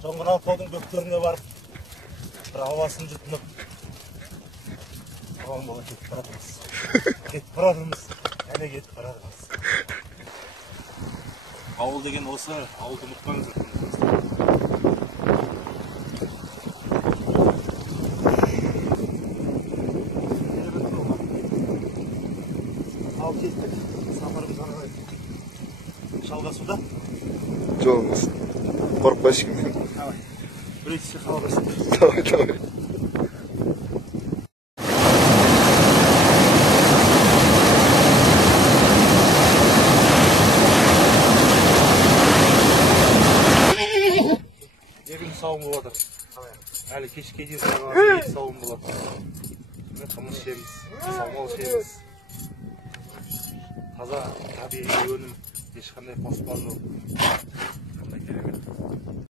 Жоңғар Алатаудың бөктеріне барып, бір ауасын жұтынып, аман бола кетіп баратырмыз. Кетіп баратырмыз. Әне кетіп баратырмыз. Ауыл деген осы, ауылды ұмытпаңыздар. Ал кеттік. Сапарымыз ары қарай жалғасуда. Жолыңыз. Қорықпа ешкімнен. Давай. Бір екінші хабарласып. Давай. Егін сауын болады. Әлі кешке дейін сауын болады. Қымыз ішеміз, самал ішеміз. Таза табиғи өнім, ешқандай қоспа жоқ. Қандай керемет.